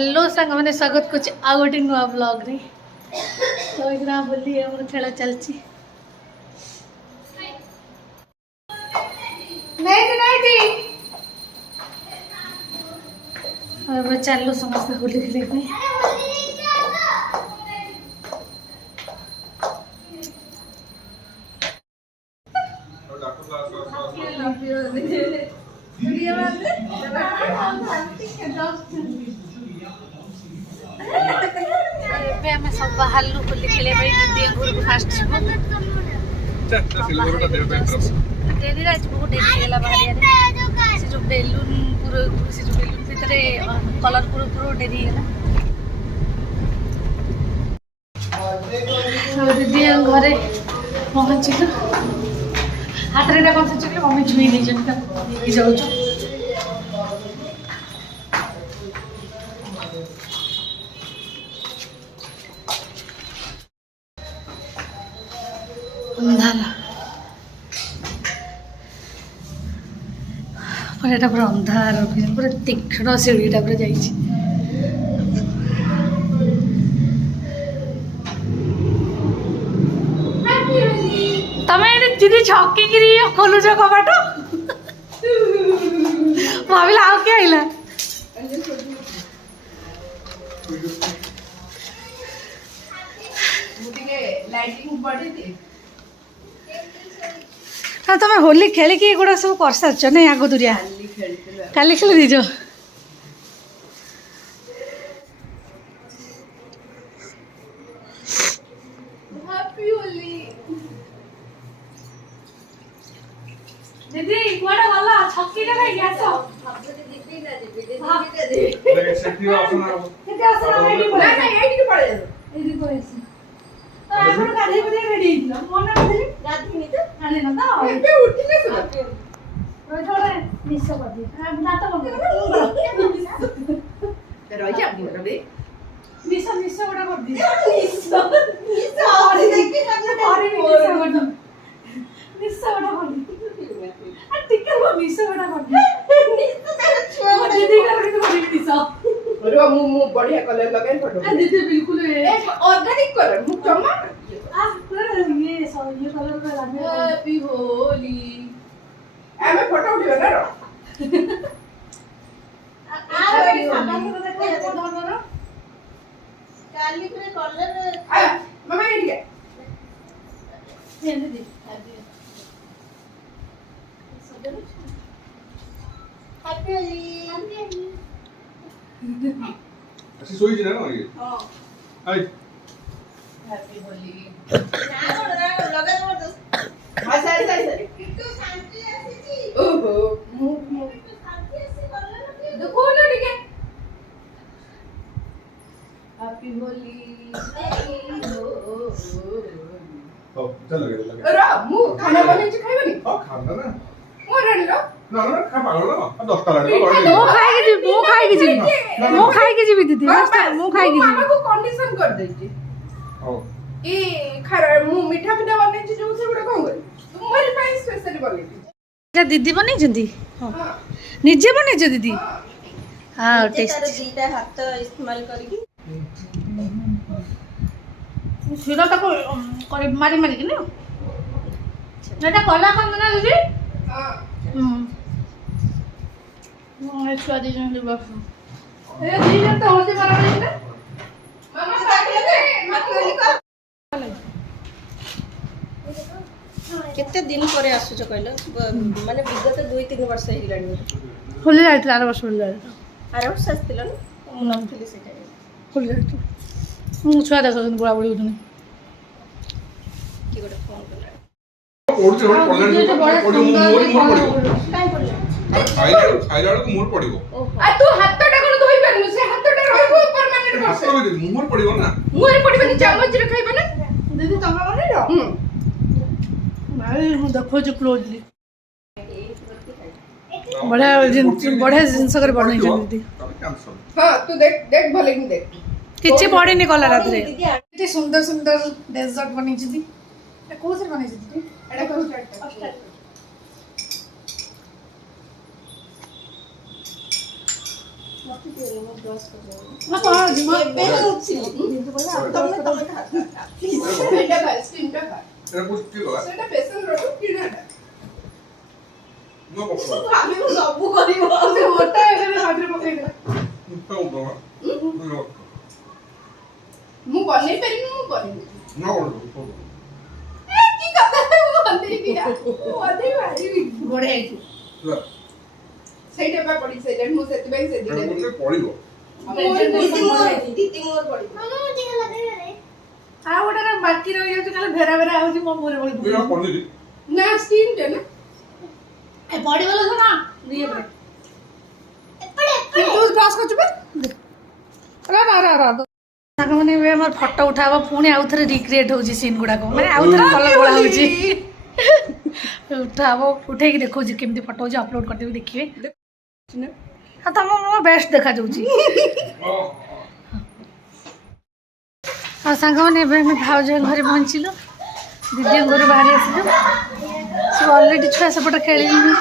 Hello सांग मैंने स्वागत कुछ आ गोटे नुआ ब्लॉग रे तो इतना बोली हमर खेला चलची नहीं अब चलो समस्त होली खेले पे मैं सब बाहर होली खेले दीदी घर को फास्ट डेरी आज बहुत डेरी गला बाहर से जो बेलून पूरा से जो बेलून भीतर कलर पूरा पूरा डेरी गला दीदी घरे पहुँची हाथ रे कौन से चले मम्मी छुई नहीं जन जाऊ अंधारा पूरा अंधार पूरा तीक्ष्ण सीढ़ीटा पूरा जाइए तमें दीदी छकी खोलुच कबाट भाविल आउ किए आइला हाँ तुम होली खेलिकी एगुड़ा सब कर सारच ना आग दुरिया काली खेली दीज दीदी कुआडा गला छक्की रे भाई आसो आपण गाडी मध्ये रेडी इतला मोना मध्ये गाडी नी तो गाडी ना तो एबे उठी ने सुना रोय थोड़े मिस कर दी दाता बंद कर रोय जा दी रे मिस बड़ा कर दी मिस और देखी ना और मिस बड़ा कर दी आ टिकर वो मिस बड़ा कर दी मिस तो तेरा छुआ दीदी करके तो बड़ी मिस अरे मु बढ़िया कलर लगाइन फोटो दीदी बिल्कुल ऑर्गेनिक कलर मु चमा आज पूरा ये कलर का लगे हैप्पी होली एमे फोटो उठियो ना रो आ रे सादा तो देखो दोनो काली पूरे कलर आ मम्मा ये दिया ये दीदी हैप्पी होली अच्छी सोई जी ना ये हां हाय हैप्पी होली ना लगा जबरदस्त हां सही कितु शांति आसी छी ओहो कितु शांति आसी करले ना देखो ना ठीक है हैप्पी होली ओ चल लगे रा मु खाना बने छ खाइबनी हां खाना ना मो रेडी लो ना खा पागल ना अब 10 टा लगे मो खाएगी जी दीदी मो खाएगी जी मामा को कंडीशन कर देती ओ ए खरा मु मीठा मीठा बने छी जो से गुडा कोन करी तुम मोर ପାଇଁ स्पेशली बनेती क्या दीदी बनै जंदी हां निजे बनै छ दीदी हां टेस्ट दीटा हाथ इस्तेमाल करके सीधा तक करे मारी कि ना नेटा कला कम ना दीदी हां ए छुआ दी जन बस ए दी जन तो होते मारा नहीं ना मामा साइड ले हैप्पी होली कर केते दिन करे आसुच कहलो माने विगत 2-3 वर्ष हे लानी होली जाइत 4 वर्ष होली जाइत आरो वर्ष आस्तिलो ना नाम थली सेटा होली जाइत मु छुआ देखो बुढ़ा बुढ़ी उठनी की गोटे फोन करला ओडचे पडले मोर काई पडले खाइला को मोर पडिबो आ तू हाथ टा कोन धोई परनु से हाथ टा रहबो परमानेंट बस हाथ में मोर पडिबो ना मोर पड़िबनी चम्मच रे खाइबे ना दीदी तमे बनै रो भाई हूं देखो जो क्लोजली बढ़िया जिनस कर बनै छ दीदी हां तू देख देख भले ही देख किछि पड़ेनी कलर रात रे दीदी एते सुंदर सुंदर डेजर्ट बनै छ दीदी ए कोन से बनै छ दीदी एड़ा को स्टार्ट ନା କଣ ଯିବ ଏବେ ମୁଁ ଉଠିଲି ତମେ ତମେ ଖା। ସେଇଟା ଖା ଷ୍ଟିମ୍ଟା ଖା ଏଟା କୋଉ କି ଗଲା ସେଇଟା ବେସନ ରଡୁ କିଣାଟା ନ ପକଡ ଆମେ ସବୁ କରିବ ସେ ମୋଟା ହେଇଗଲେ ହାତରେ ପକେଇଦେଲା ମୁଟା ଉଡବା ମୁଁ ବନେଇ ପାରିବି ମୁଁ ବନେଇବି ନ ପକଡ କି କଥା ମୁଁ ବନେଇବି ମୁଁ ବନେଇ ପାରିବି ବଢିଆ ହେଇଛି ସେଇଟା ବା ପଡି ସେଇଟା ମୁଁ ସେଥିପାଇଁ ସେ ଦିଟା ଏଟା ପଡିବ ଦିଦି ମୋର ପଡିବ ଆଉ ଗୋଟେ ବାକି ରହିଯାଉଛି ଖାଲି ଭେରା ଭେରା ହଉଛି ମୋ ମୁହଁରେ ପଡିବ ଏଟା ପନିର ନା ଷ୍ଟିମ୍ଟା ନା ଏ ପଡିଗଲା ଶୁଣ ଇଏ ପରେ ତୁ କ୍ଲାସ୍ କରୁଛୁ ବା ସାଙ୍ଗମାନେ ଏବେ ଆମର ଫଟୋ ଉଠାବ ପୁଣି ଆଉ ଥରେ ରିକ୍ରିଏଟ୍ ହେଉଛି ସିନ୍ ଗୁଡ଼ାକ ମାନେ ଆଉ ଥରେ କଲର୍ ଗୋଳା ହେଉଛି ଉଠାବ ଉଠେଇକି ଦେଖାଉଛି କେମିତି ଫଟୋ ହେଉଛି ଅପଲୋଡ଼ କରିଦେବି ଦେଖିବେ ଆଉ ତମ ମୋ ବେଷ୍ଟ ଦେଖାଯାଉଛି ଆଉ ସାଙ୍ଗମାନେ ଏବେ ଆମେ ଭାଉଜଙ୍କ ଘରେ ପହଞ୍ଚିଲୁ ଦିଦିଙ୍କ ଘରୁ ବାହାରି ଆସିଲୁ ସେ ଅଲରେଡ଼ି ଛୁଆ ସେପଟେ ଖେଳିଲେଣି